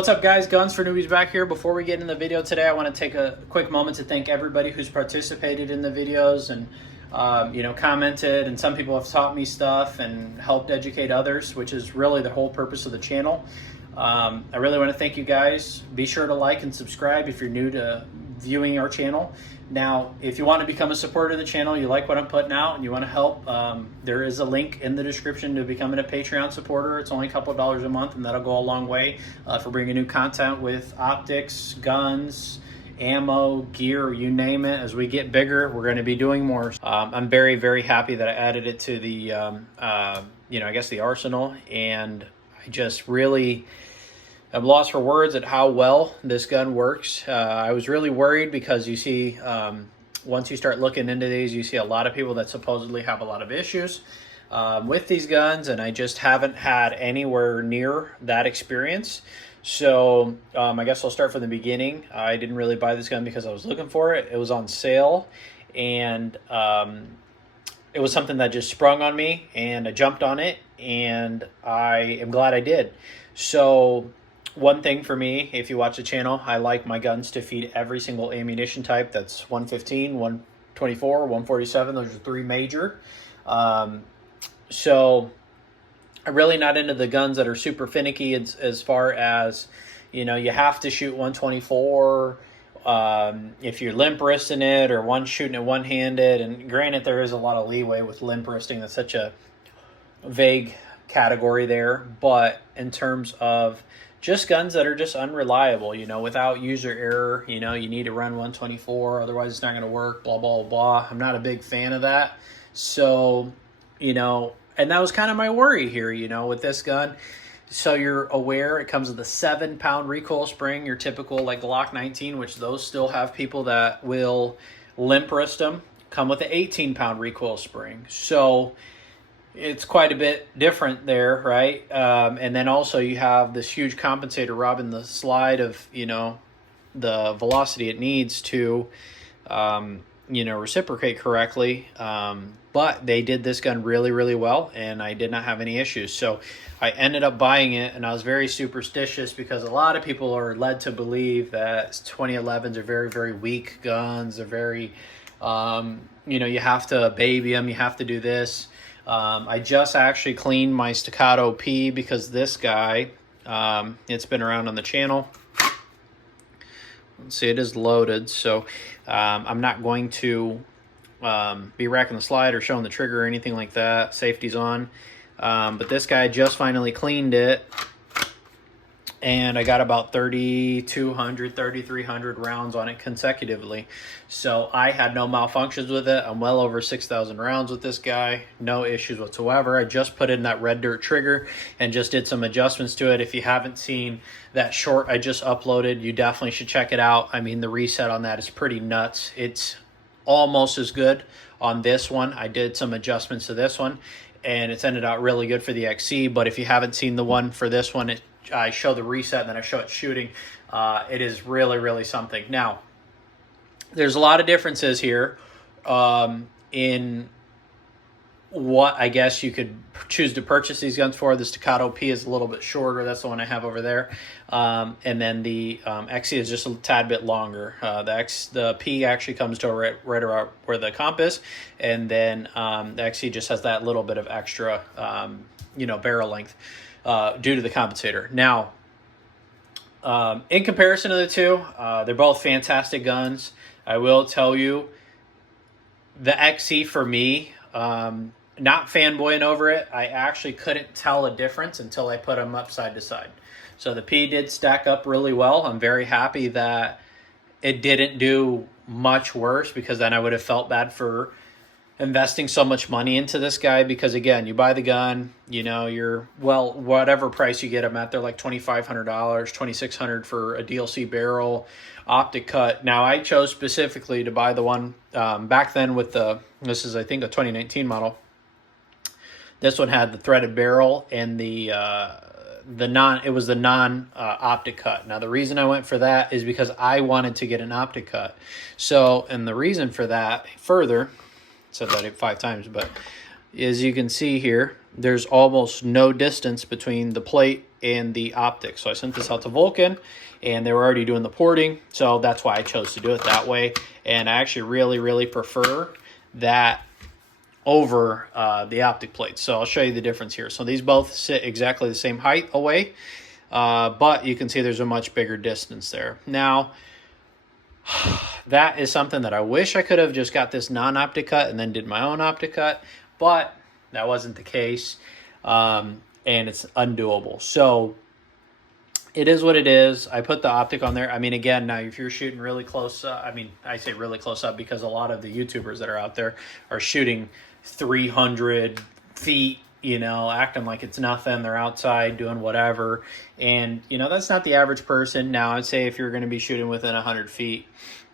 What's up, guys? Guns for Newbies back here. Before we get in the video today, I want to take a quick moment to thank everybody who's participated in the videos and commented, and some people have taught me stuff and helped educate others, which is really the whole purpose of the channel. I really want to thank you guys. Be sure to like and subscribe if you're new to viewing our channel. Now, if you want to become a supporter of the channel, you like what I'm putting out and you want to help, there is a link in the description to becoming a Patreon supporter. It's only a couple of dollars a month, and that'll go a long way for bringing new content with optics, guns, ammo, gear, you name it. As we get bigger, we're going to be doing more. I'm very, very happy that I added it to the, I guess the arsenal, and I just really... I'm lost for words at how well this gun works. I was really worried because you see, once you start looking into these, you see a lot of people that supposedly have a lot of issues with these guns, and I just haven't had anywhere near that experience. So I guess I'll start from the beginning. I didn't really buy this gun because I was looking for it. It was on sale, and it was something that just sprung on me, and I jumped on it, and I am glad I did. So one thing for me, if you watch the channel, I like my guns to feed every single ammunition type. That's 115, 124, 147. Those are three major. So I'm really not into the guns that are super finicky as far as, you have to shoot 124 if you're limp wristing it, or shooting it one-handed. And granted, there is a lot of leeway with limp wristing. That's such a vague category there. But in terms of just guns that are just unreliable, without user error, you need to run 124, otherwise it's not going to work, blah, blah, blah. I'm not a big fan of that. So, and that was kind of my worry here, with this gun. So you're aware it comes with a 7-pound recoil spring, your typical like Glock 19, which those still have people that will limp wrist them, come with an 18-pound recoil spring. So it's quite a bit different there, right? And then also you have this huge compensator robbing the slide of, the velocity it needs to, reciprocate correctly. But they did this gun really, really well, and I did not have any issues. So I ended up buying it, and I was very superstitious because a lot of people are led to believe that 2011s are very, very weak guns. They're very, you have to baby them, you have to do this. I just actually cleaned my Staccato P because this guy, it's been around on the channel. Let's see, it is loaded, so I'm not going to be racking the slide or showing the trigger or anything like that. Safety's on. But this guy just finally cleaned it, and I got about 3,200, 3,300 rounds on it consecutively. So I had no malfunctions with it. I'm well over 6,000 rounds with this guy. No issues whatsoever. I just put in that red dirt trigger and just did some adjustments to it. If you haven't seen that short I just uploaded, you definitely should check it out. I mean, the reset on that is pretty nuts. It's almost as good on this one. I did some adjustments to this one, and it's ended out really good for the XC. But if you haven't seen the one for this one, I show the reset and then I show it shooting. It is really, really something. Now, there's a lot of differences here in what I guess you could choose to purchase these guns for. The Staccato P is a little bit shorter. That's the one I have over there. And then the XC is just a tad bit longer. The P actually comes to right around where the comp is. And then the XC just has that little bit of extra, barrel length due to the compensator. Now, in comparison to the two, they're both fantastic guns. I will tell you, the XC for me, not fanboying over it, I actually couldn't tell a difference until I put them up side to side. So the P did stack up really well. I'm very happy that it didn't do much worse, because then I would have felt bad for investing so much money into this guy. Because again, you buy the gun, you're, well, whatever price you get them at, they're like $2,500, $2,600 for a DLC barrel, optic cut. Now I chose specifically to buy the one back then with this is I think a 2019 model. This one had the threaded barrel and the non optic cut. Now the reason I went for that is because I wanted to get an optic cut. So, and the reason for that further, said that 5 times, but as you can see here, there's almost no distance between the plate and the optic. So I sent this out to Vulcan, and they were already doing the porting, so that's why I chose to do it that way. And I actually really prefer that over the optic plates. So I'll show you the difference here. So these both sit exactly the same height away, but you can see there's a much bigger distance there. Now, that is something that I wish I could have just got this non-optic cut and then did my own optic cut, but that wasn't the case, and it's undoable. So it is what it is. I put the optic on there. I mean, again, now if you're shooting really close, I mean, I say really close up because a lot of the YouTubers that are out there are shooting 300 feet, you know, acting like it's nothing. They're outside doing whatever. And, you know, that's not the average person. Now, I'd say if you're going to be shooting within 100 feet,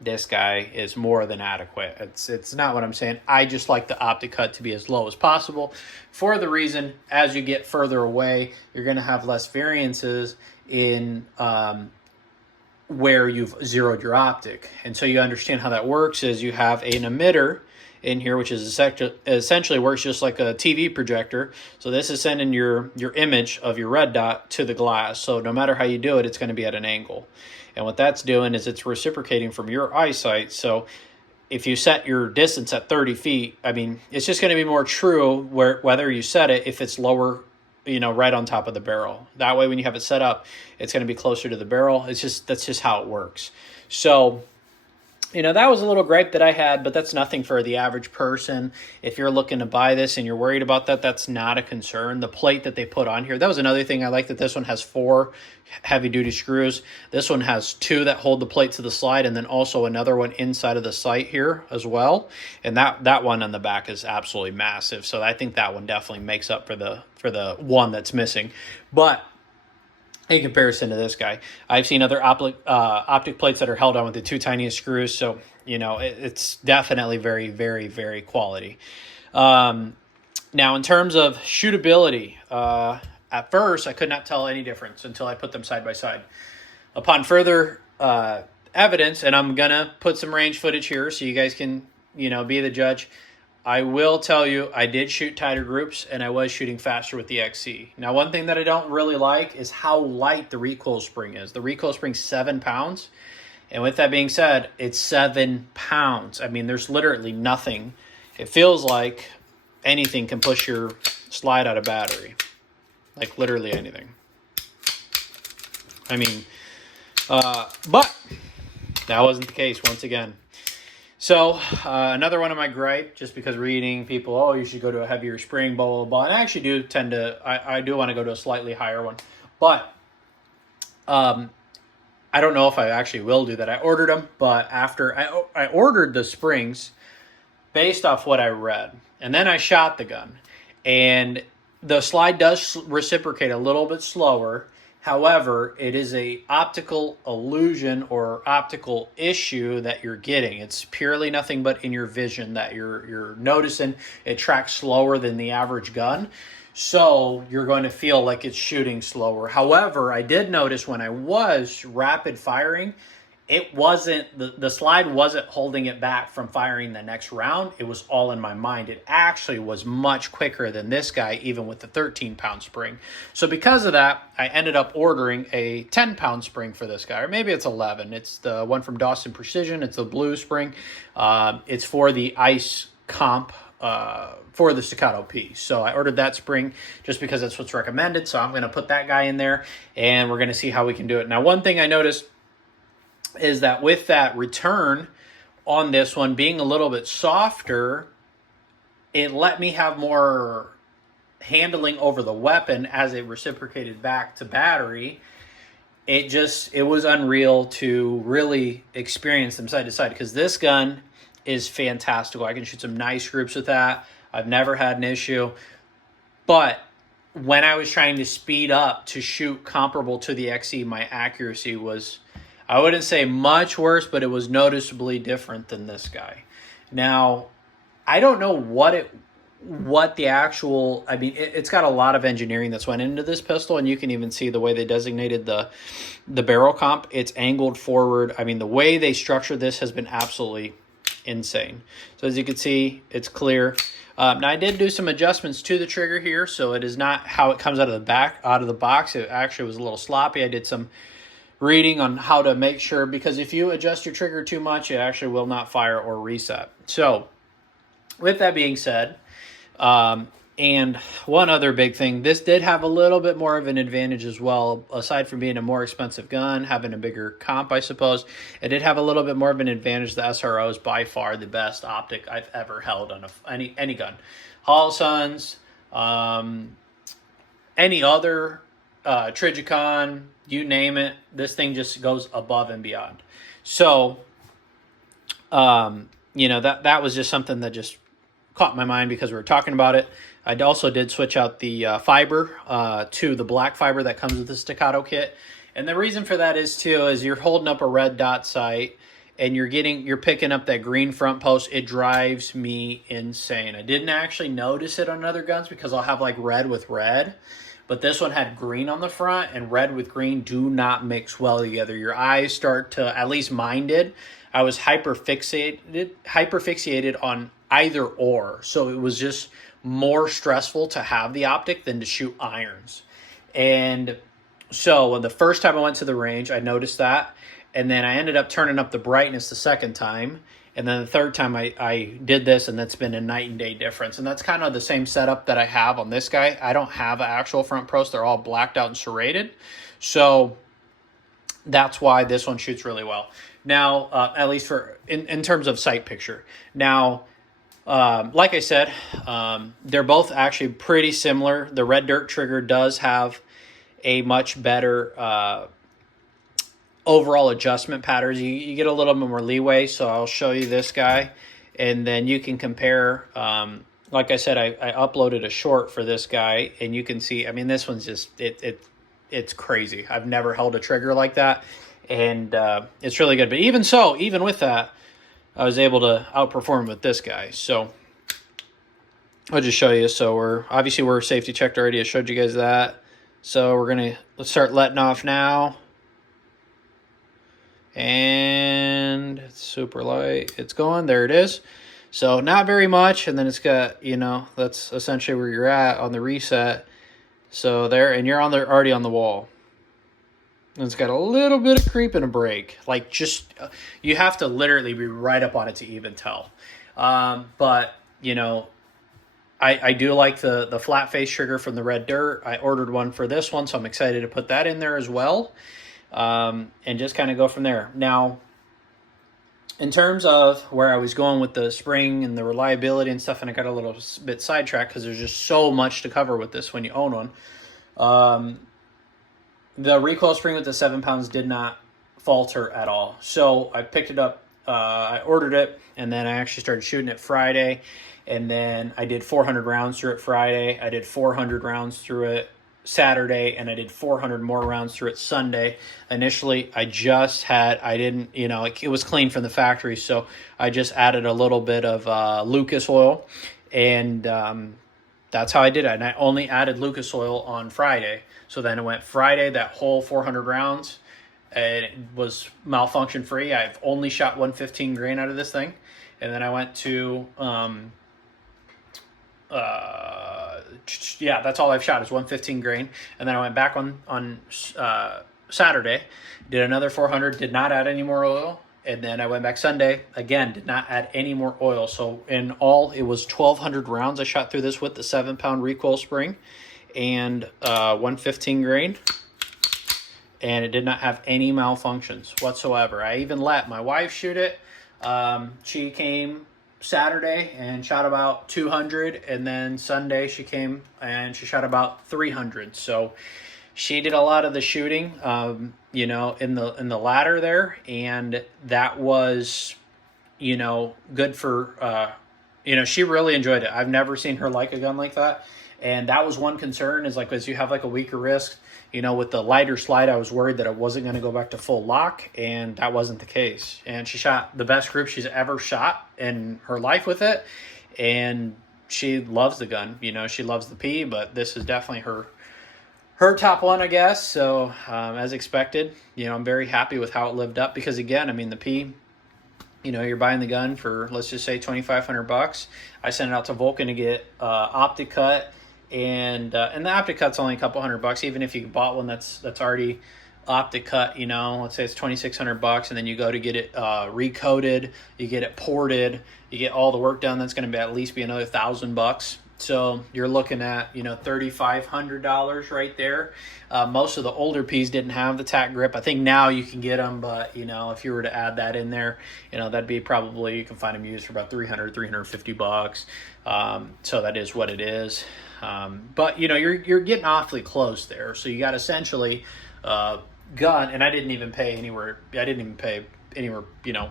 this guy is more than adequate. It's not what I'm saying. I just like the optic cut to be as low as possible for the reason, as you get further away, you're going to have less variances in where you've zeroed your optic. And so you understand how that works is you have an emitter in here, which is essentially works just like a TV projector. So this is sending your image of your red dot to the glass. So no matter how you do it, it's going to be at an angle. And what that's doing is it's reciprocating from your eyesight. So if you set your distance at 30 feet, I mean, it's just going to be more true whether you set it if it's lower, you know, right on top of the barrel. That way, when you have it set up, it's going to be closer to the barrel. That's just how it works. So, you know, that was a little gripe that I had, but that's nothing for the average person. If you're looking to buy this and you're worried about that, that's not a concern. The plate that they put on here, that was another thing I like, that this one has 4 heavy-duty screws. This one has 2 that hold the plate to the slide, and then also another one inside of the sight here as well. And that one on the back is absolutely massive. So I think that one definitely makes up for the one that's missing. But in comparison to this guy, I've seen other optic plates that are held on with the 2 tiniest screws. So, you know, it's definitely very quality. Now, in terms of shootability, at first I could not tell any difference until I put them side by side. Upon further evidence, and I'm going to put some range footage here so you guys can, you know, be the judge. I will tell you, I did shoot tighter groups, and I was shooting faster with the XC. Now, one thing that I don't really like is how light the recoil spring is. The recoil spring's 7 pounds, and with that being said, it's 7 pounds. I mean, there's literally nothing. It feels like anything can push your slide out of battery, like literally anything. I mean, but that wasn't the case once again. So another one of my gripe, just because reading people, oh, you should go to a heavier spring, blah, blah, blah. And I actually do tend to, I do want to go to a slightly higher one. But I don't know if I actually will do that. I ordered them, but after I ordered the springs based off what I read. And then I shot the gun. And the slide does reciprocate a little bit slower. However, it is a optical illusion or optical issue that you're getting. It's purely nothing but in your vision that you're noticing it tracks slower than the average gun. So you're going to feel like it's shooting slower. However, I did notice when I was rapid firing, it wasn't, the slide wasn't holding it back from firing the next round. It was all in my mind. It actually was much quicker than this guy, even with the 13-pound spring. So because of that, I ended up ordering a 10-pound spring for this guy, or maybe it's 11. It's the one from Dawson Precision. It's the blue spring. It's for the ice comp for the Staccato piece. So I ordered that spring just because that's what's recommended. So I'm going to put that guy in there, and we're going to see how we can do it. Now, one thing I noticed is that with that return on this one being a little bit softer, it let me have more handling over the weapon as it reciprocated back to battery. It was unreal to really experience them side to side, because this gun is fantastical. I can shoot some nice groups with that. I've never had an issue. But when I was trying to speed up to shoot comparable to the XC, my accuracy was, I wouldn't say much worse, but it was noticeably different than this guy. Now, I don't know what the actual, I mean, it's got a lot of engineering that's went into this pistol, and you can even see the way they designated the barrel comp. It's angled forward. I mean, the way they structured this has been absolutely insane. So as you can see, it's clear. Now I did do some adjustments to the trigger here, so it is not how it comes out of the box. It actually was a little sloppy. I did some reading on how to make sure, because if you adjust your trigger too much, it actually will not fire or reset. So with that being said, and one other big thing, this did have a little bit more of an advantage as well. Aside from being a more expensive gun, having a bigger comp, I suppose, it did have a little bit more of an advantage. The SRO is by far the best optic I've ever held on any gun. Holosuns, any other Trijicon, you name it, this thing just goes above and beyond. So, you know, that was just something that just caught my mind because we were talking about it. I also did switch out the fiber to the black fiber that comes with the Staccato kit. And the reason for that is too, is you're holding up a red dot sight and you're picking up that green front post. It drives me insane. I didn't actually notice it on other guns because I'll have like red with red, but this one had green on the front, and red with green do not mix well together. Your eyes start to, at least mine did. I was hyper fixated on either or. So it was just more stressful to have the optic than to shoot irons. And so the first time I went to the range, I noticed that. And then I ended up turning up the brightness the second time. And then the third time I did this, and that's been a night and day difference. And that's kind of the same setup that I have on this guy. I don't have an actual front post. They're all blacked out and serrated. So that's why this one shoots really well. Now, at least for in terms of sight picture. Now, like I said, they're both actually pretty similar. The red dirt trigger does have a much better overall adjustment patterns. You get a little bit more leeway, so I'll show you this guy, and then you can compare. Like I said, I uploaded a short for this guy, and you can see, I mean, this one's just, it's crazy. I've never held a trigger like that, and it's really good. But even so, even with that, I was able to outperform with this guy. So I'll just show you. So we're safety checked already. I showed you guys that. So let's start letting off now. And it's super light. It's going. There it is. So not very much. And then it's got, you know, that's essentially where you're at on the reset. So there, and you're already on the wall. And it's got a little bit of creep and a break. Like, just, you have to literally be right up on it to even tell. But, you know, I do like the flat face trigger from the red dirt. I ordered one for this one, so I'm excited to put that in there as well. And just kind of go from there. Now, in terms of where I was going with the spring and the reliability and stuff, and I got a little bit sidetracked because there's just so much to cover with this when you own one. The recoil spring with the 7 pounds did not falter at all. So I picked it up, I ordered it, and then I actually started shooting it Friday. And then I did 400 rounds through it Friday. I did 400 rounds through it Saturday, and I did 400 more rounds through it Sunday. Initially, I didn't, you know, it was clean from the factory, so I just added a little bit of Lucas oil, and that's how I did it. And I only added Lucas oil on Friday. So then it went Friday, that whole 400 rounds, and it was malfunction free. I've only shot 115 grain out of this thing. And then I went to, yeah, that's all I've shot is 115 grain. And then I went back on Saturday, did another 400, did not add any more oil. And then I went back Sunday, again, did not add any more oil. So in all, it was 1,200 rounds I shot through this with the 7-pound recoil spring and 115 grain. And it did not have any malfunctions whatsoever. I even let my wife shoot it. She came Saturday and shot about 200, and then Sunday she came and she shot about 300. So she did a lot of the shooting, you know, in the ladder there, and that was, you know, good for, you know, she really enjoyed it. I've never seen her like a gun like that, and that was one concern, is like, as you have like a weaker wrist, you know, with the lighter slide, I was worried that it wasn't going to go back to full lock, and that wasn't the case. And she shot the best group she's ever shot in her life with it, and she loves the gun. You know, she loves the P, but this is definitely her top one, I guess. So as expected, you know, I'm very happy with how it lived up, because again, I mean, the P, You know, you're buying the gun for, let's just say, $2,500. I sent it out to Vulcan to get optic cut, and the optic cut's only a couple $100. Even if you bought one that's already optic cut, you know, let's say it's $2,600, and then you go to get it recoated, you get it ported, you get all the work done, that's going to be at least another $1,000. So you're looking at, you know, $3,500 right there. Most of the older Ps didn't have the tack grip. I think now you can get them, but, you know, if you were to add that in there, you know, that'd be probably, you can find them used for about $350. So that is what it is. But, you know, you're getting awfully close there. So you got essentially gun, and I didn't even pay anywhere, you know,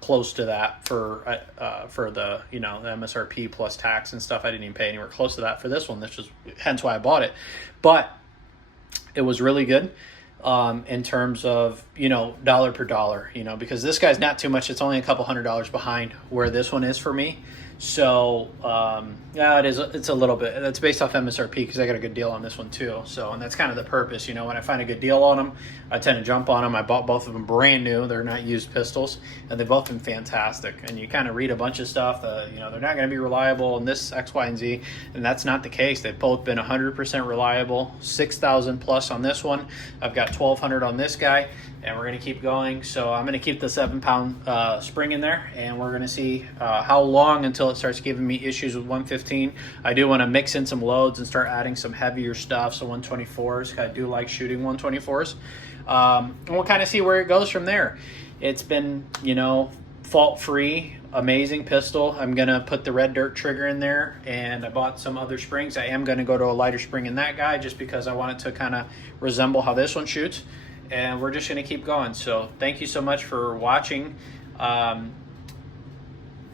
close to that for the, you know, the MSRP plus tax and stuff. I didn't even pay anywhere close to that for this one. This is hence why I bought it. But it was really good in terms of, you know, dollar per dollar, you know, because this guy's not too much. It's only a couple $100 behind where this one is for me. So yeah, it's a little bit, that's based off MSRP because I got a good deal on this one too. So, and that's kind of the purpose, you know, when I find a good deal on them, I tend to jump on them. I bought both of them brand new. They're not used pistols, and they've both been fantastic. And you kind of read a bunch of stuff that, you know, they're not going to be reliable in this X, Y, and Z, and that's not the case. They've both been 100% reliable. 6,000 plus on this one. I've got 1,200 on this guy, and we're going to keep going. So I'm going to keep the 7-pound spring in there, and we're going to see how long until it starts giving me issues with 115. I do want to mix in some loads and start adding some heavier stuff, so 124s. I do like shooting 124s. And we'll kind of see where it goes from there. It's been, you know, fault-free, amazing pistol. I'm going to put the red dirt trigger in there, and I bought some other springs. I am going to go to a lighter spring in that guy just because I want it to kind of resemble how this one shoots. And we're just going to keep going. So thank you so much for watching. I'm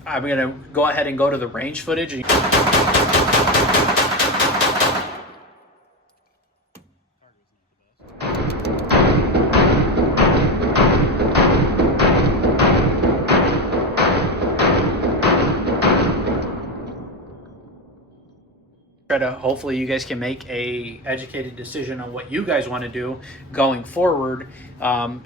going to go ahead and go to the range footage. Try to, hopefully you guys can make a educated decision on what you guys want to do going forward.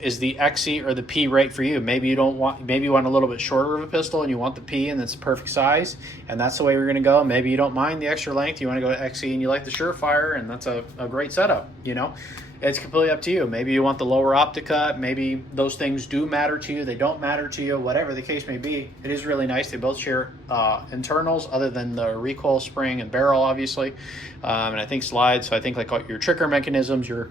Is the XC or the P right for you? Maybe you want a little bit shorter of a pistol and you want the P and it's the perfect size, and that's the way we're going to go. Maybe you don't mind the extra length, you want to go to XC and you like the Surefire, and that's a great setup. You know, it's completely up to you. Maybe you want the lower optic cut. Maybe those things do matter to you, they don't matter to you, whatever the case may be. It is really nice. They both share internals other than the recoil spring and barrel, obviously, and I think slides. So I think like your trigger mechanisms, your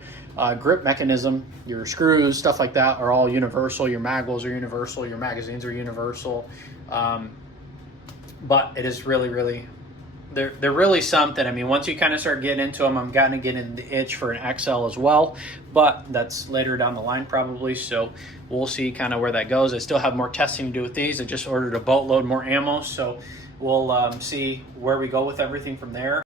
grip mechanism, your screws, stuff like that are all universal. Your magwells are universal, your magazines are universal. But it is really, they're really something. I mean, once you kind of start getting into them, I'm going to get in the itch for an XL as well, but that's later down the line probably. So we'll see kind of where that goes. I still have more testing to do with these. I just ordered a boatload more ammo, so we'll see where we go with everything from there.